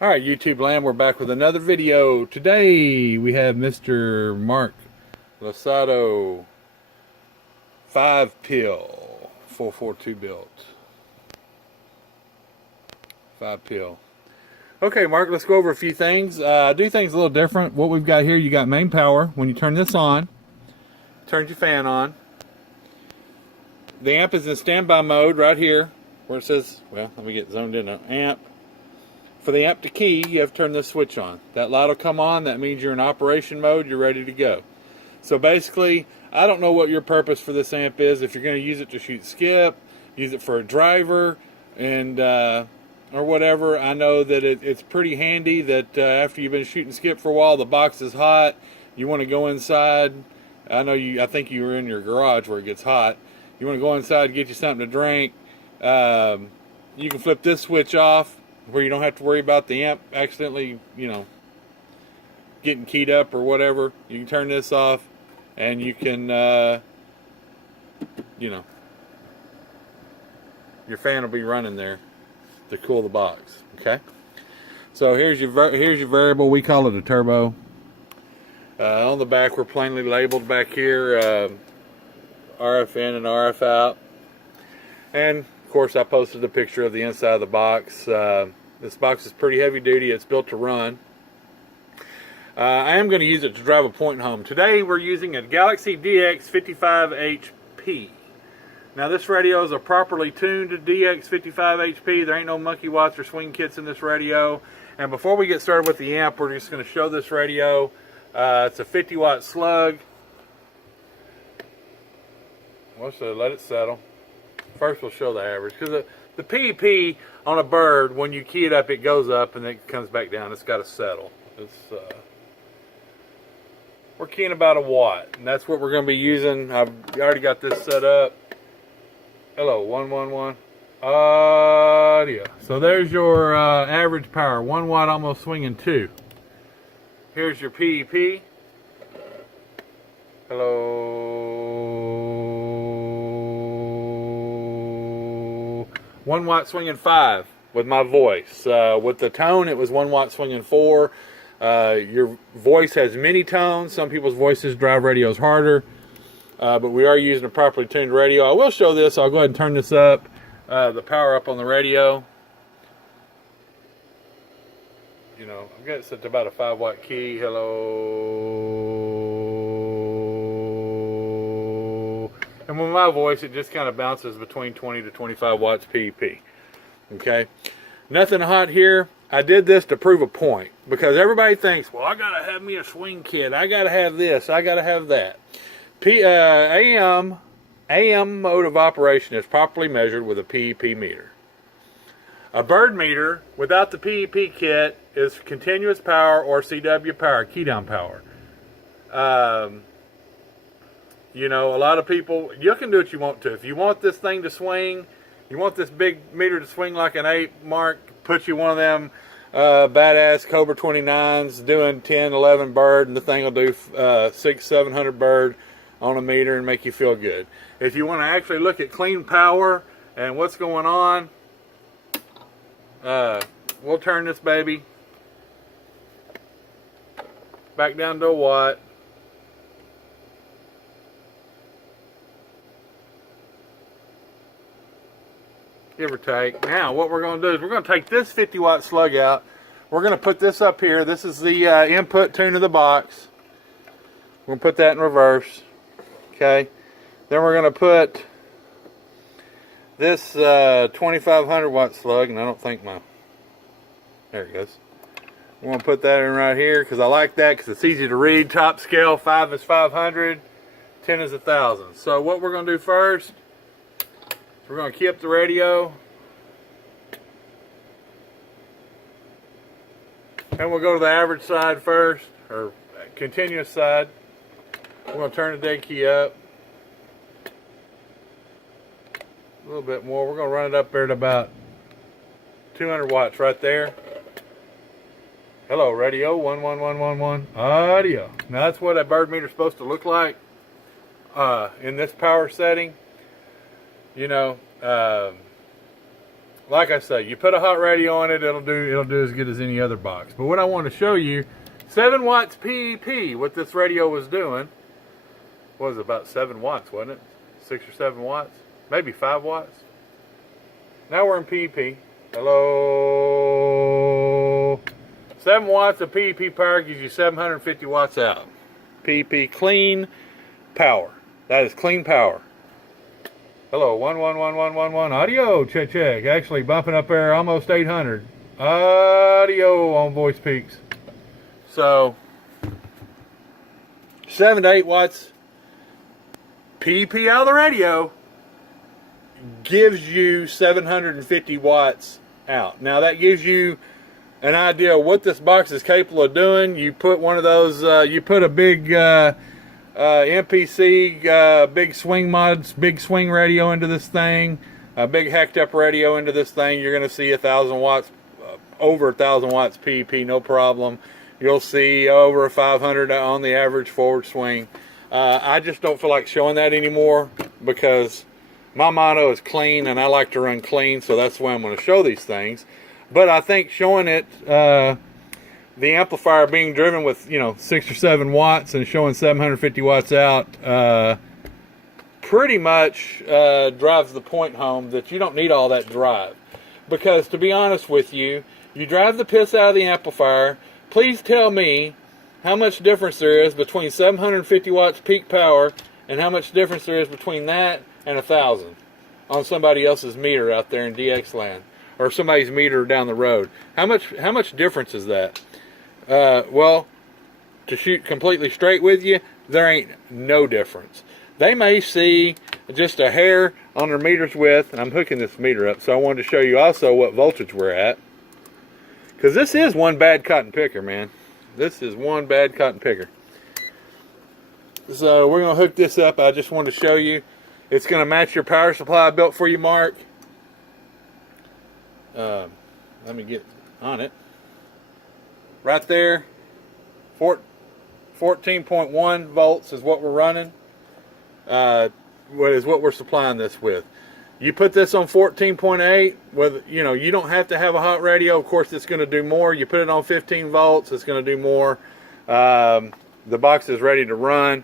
Alright, YouTube land, we're back with another video. Today we have Mr. Mark Losado 5 pill 442 built. 5 pill. Okay, Mark, let's go over a few things. Do things a little different. What we've got here, you got main power. When you turn this on, turns your fan on. The amp is in standby mode right here where it says, well, let me get zoned in on amp. For the amp to key, you have to turn this switch on. That light will come on. That means you're in operation mode. You're ready to go. So basically, I don't know what your purpose for this amp is. If you're going to use it to shoot skip, use it for a driver, and or whatever. I know that it's pretty handy that after you've been shooting skip for a while, the box is hot. You want to go inside. I think you were in your garage where it gets hot. You want to go inside and get you something to drink. You can flip this switch off, where you don't have to worry about the amp accidentally, getting keyed up or whatever. You can turn this off, and you can, your fan will be running there to cool the box. Okay. So here's your variable. We call it a turbo. On the back, we're plainly labeled back here, RF in and RF out, and of course, I posted a picture of the inside of the box. This box is pretty heavy duty. It's built to run. I am going to use it to drive a point home. Today, we're using a Galaxy DX55HP. Now, this radio is a properly tuned DX55HP. There ain't no monkey watts or swing kits in this radio. And before we get started with the amp, we're just going to show this radio. It's a 50-watt slug. Let's let it settle. First, we'll show the average, because the PEP on a bird, when you key it up, it goes up and then it comes back down. It's got to settle. We're keying about a watt, and that's what we're going to be using. I've already got this set up. Hello, 111. Audio. So there's your average power, 1 watt, almost swinging 2. Here's your PEP. Hello. 1 watt swinging 5 with my voice. With the tone, it was 1 watt swinging 4. Your voice has many tones. Some people's voices drive radios harder, but we are using a properly tuned radio. I will show this. I'll go ahead and turn this up, the power up on the radio. I've got it set to about a 5 watt key. Hello. And with my voice, it just kind of bounces between 20 to 25 watts PEP. Okay. Nothing hot here. I did this to prove a point, because everybody thinks, well, I got to have me a swing kit. I got to have this. I got to have that. AM mode of operation is properly measured with a PEP meter. A bird meter without the PEP kit is continuous power or CW power, key down power. A lot of people, you can do what you want to. If you want this thing to swing, you want this big meter to swing like an 8, Mark, put you one of them badass Cobra 29s doing 10, 11 bird, and the thing will do 600, 700 bird on a meter and make you feel good. If you want to actually look at clean power and what's going on, we'll turn this baby back down to a watt. Give or take. Now, what we're going to do is we're going to take this 50 watt slug out. We're going to put this up here. This is the input tune of the box. We're going to put that in reverse. Okay. Then we're going to put this 2500 watt slug, and I don't think there it goes. We're going to put that in right here because I like that because it's easy to read. Top scale, 5 is 500, 10 is 1000. So what we're going to do first, we're going to key up the radio, and we'll go to the average side first, or continuous side. We're going to turn the dead key up a little bit more. We're going to run it up there at about 200 watts right there. Hello, radio, 11111, audio. Now that's what a bird meter is supposed to look like in this power setting. like I say, you put a hot radio on it, it'll do as good as any other box. But what I want to show you, 7 watts PEP, what this radio was doing, was about 7 watts, wasn't it? 6 or 7 watts, maybe 5 watts. Now we're in PEP. Hello. 7 watts of PEP power gives you 750 watts out. PEP clean power. That is clean power. Hello, 11111 audio, check. Actually bumping up there almost 800. Audio on voice peaks. So 7 to 8 watts PEP out of the radio gives you 750 watts out. Now that gives you an idea of what this box is capable of doing. You put one of those, you put a big MPC, big swing mods, big swing radio into this thing, a big hacked up radio into this thing, you're going to see 1,000 watts, over 1,000 watts PEP, no problem. You'll see over 500 on the average forward swing. I just don't feel like showing that anymore because my motto is clean and I like to run clean, so that's why I'm going to show these things. But I think showing it, the amplifier being driven with 6 or 7 watts and showing 750 watts out, pretty much drives the point home that you don't need all that drive. Because to be honest with you, you drive the piss out of the amplifier. Please tell me how much difference there is between 750 watts peak power and how much difference there is between that and 1,000 on somebody else's meter out there in DX land, or somebody's meter down the road. How much difference is that? Well, to shoot completely straight with you, there ain't no difference. They may see just a hair on their meter's width, and I'm hooking this meter up, so I wanted to show you also what voltage we're at. Because this is one bad cotton picker, man. This is one bad cotton picker. So we're going to hook this up. I just wanted to show you. It's going to match your power supply I built for you, Mark. Let me get on it. Right there, 14.1 volts is what we're running. What we're supplying this with. You put this on 14.8, with you don't have to have a hot radio. Of course, it's going to do more. You put it on 15 volts, it's going to do more. The box is ready to run.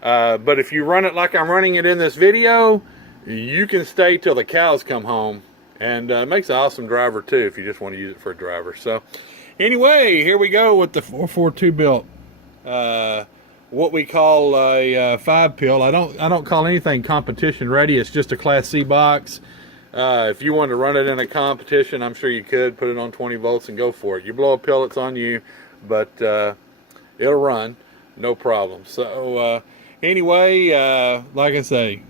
But if you run it like I'm running it in this video, you can stay till the cows come home. And it makes an awesome driver too if you just want to use it for a driver. So anyway, here we go with the 442 built. What we call a 5-pill. I don't call anything competition ready. It's just a Class C box. If you wanted to run it in a competition, I'm sure you could put it on 20 volts and go for it. You blow a pill, it's on you, but it'll run, no problem. So anyway, like I say,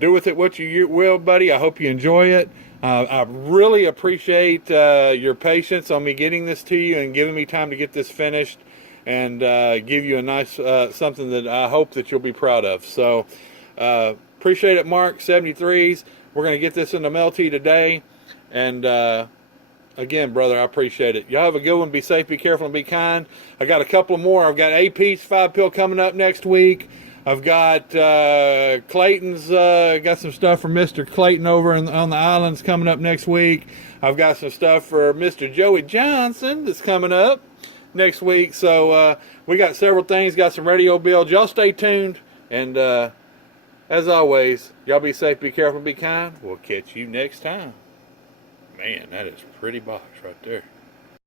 do with it what you will, buddy. I hope you enjoy it. I really appreciate your patience on me getting this to you and giving me time to get this finished and give you a nice something that I hope that you'll be proud of. So appreciate it, Mark. 73s. We're going to get this into MLT today. And again, brother, I appreciate it. Y'all have a good one. Be safe, be careful, and be kind. I got a couple more. I've got AP's 5-pill coming up next week. I've got Clayton's, got some stuff for Mr. Clayton over on the islands coming up next week. I've got some stuff for Mr. Joey Johnson that's coming up next week. So we got several things, got some radio builds. Y'all stay tuned. And as always, y'all be safe, be careful, be kind. We'll catch you next time. Man, that is a pretty box right there.